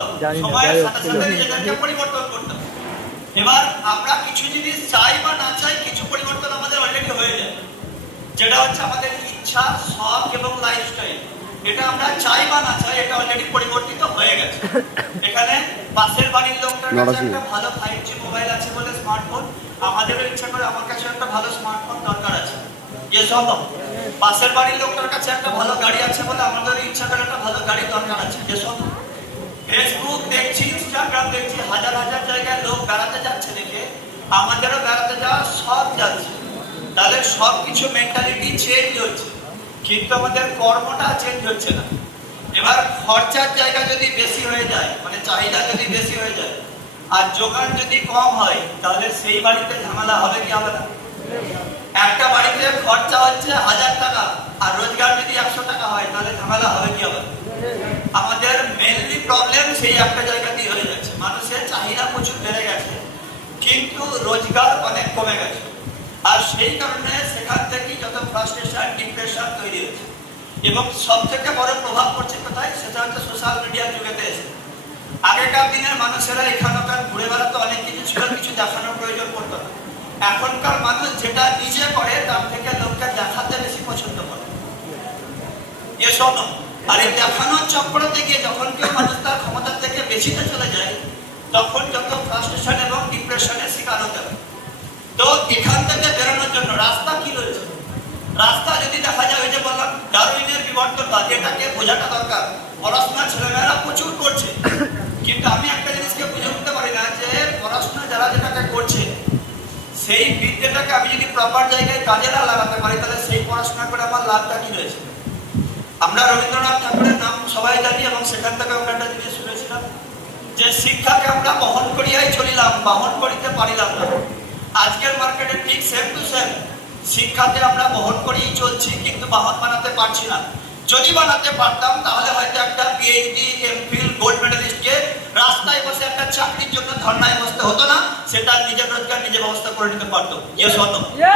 সময়ের সাথে সাথে নিজেদেরকে পরিবর্তন করতে হবে। এবার আমরা কিছু জিনিস চাই বা না চাই, কিছু পরিবর্তন আমাদের অলরেডি হয়ে যায়, যেটা হচ্ছে আমাদের ইচ্ছা, শখ এবং লাইফস্টাইল। এটা আমরা চাই বা না চাই, এটা অলরেডি পরিবর্তিত হয়ে গেছে। এখানে পাশের বাড়ির লোকটার কাছে একটা ভালো 5G মোবাইল আছে বলে স্মার্টফোন, আমাদেরও ইচ্ছা করে আমার কাছে একটা ভালো স্মার্টফোন দরকার আছে। পাশের বাড়ির লোকটার কাছে একটা ভালো গাড়ি আছে বলে আমাদের ইচ্ছা করে একটা ভালো গাড়ি দরকার আছে। ফেসবুক দেখছি, ইনস্টাগ্রাম দেখছি, হাজার হাজার জায়গায় লোক বেড়াতে যাচ্ছে দেখে আমাদেরও বেড়াতে যাওয়ার সব যাচ্ছে। তাহলে সব কিছু মেন্টালিটি চেঞ্জ হচ্ছে, কিন্তু আমাদের কর্মটা চেঞ্জ হচ্ছে না। এবার খরচার জায়গা যদি বেশি হয়ে যায়, মানে চাহিদা যদি বেশি হয়ে যায় আর যোগান যদি কম হয়, তাহলে সেই বাড়িতে ঝামেলা হবে কি হবে না? একটা বাড়িতে খরচা হচ্ছে 1000 টাকা আর রোজগার যদি 100 টাকা হয়, তাহলে ঝামেলা হবে কি হবে? আমাদের মেইনলি প্রবলেম সেই একটা জায়গাতেই হয়ে যাচ্ছে। মানুষের চাহিদা প্রচুর বেড়ে গেছে, কিন্তু রোজগার অনেক কমে গেছে। আর সেই কারণে সেখান থেকেই যত ফ্রাস্ট্রেশন, ডিপ্রেশন তৈরি হচ্ছে। এবং সব থেকে বড় প্রভাব পড়ছে কোথায়? সেটা হচ্ছে সোশ্যাল মিডিয়ার যুগেতে এসে। আগেকার দিনের মানুষেরা এখানকার ঘুরে বেড়াতে অনেক কিছু ছিল, কিছু দেখানোর প্রয়োজন পড়তো না। এখনকার মানুষ যেটা নিজে করে তার থেকে লোককে দেখাতে বেশি পছন্দ করে। এসব আর এই দেখানোর চক্করতে গিয়ে যখন কেউ মানুষ তার ক্ষমতার থেকে বেশিতে চলে যায়, তখন যত ফ্রাস্ট্রেশন এবং ডিপ্রেশনের শিকার হতে হয়। তো এখান থেকে বেরোনোর জন্য রাস্তা কি রয়েছে? রাস্তা যদি দেখা যায়, ওই যে বললাম ডারউইনের বিবর্তনবাদ, এটাকে বোঝাটা দরকার। পড়াশোনা ছেলেমেয়েরা প্রচুর করছে, কিন্তু আমি একটা জিনিসকে বুঝে উঠতে পারি না যে পড়াশোনা যারা যেটাকে করছে, সেই বিদ্যাটাকে আমি যদি প্রপার জায়গায় কাজে না লাগাতে পারি, তাহলে সেই পড়াশোনা করে আমার লাভটা কি রয়েছে? আমরা রবীন্দ্রনাথ ঠাকুরের নাম সবাই জানি, এবং সেখান থেকে আমরা একটা জিনিস শুনেছিলাম যে শিক্ষাকে আমরা বহন করিয়াই চলিলাম, বহন করিতে পারিলাম না। আজকের মার্কেটে ঠিক সেম টু সেম, শিক্ষাতে আমরা বহন করিয়েই চলছি, কিন্তু বাহন বানাতে পারছি না। যদি বানাতে পারতাম, তাহলে হয়তো একটা পিএইচডি, এমফিল, গোল্ড মেডেলিস্টকে রাস্তায় বসে একটা চাকরির জন্য ধর্নায় বসতে হতো না, সেটা নিজের রোজগার নিজে ব্যবস্থা করে নিতে পারতো।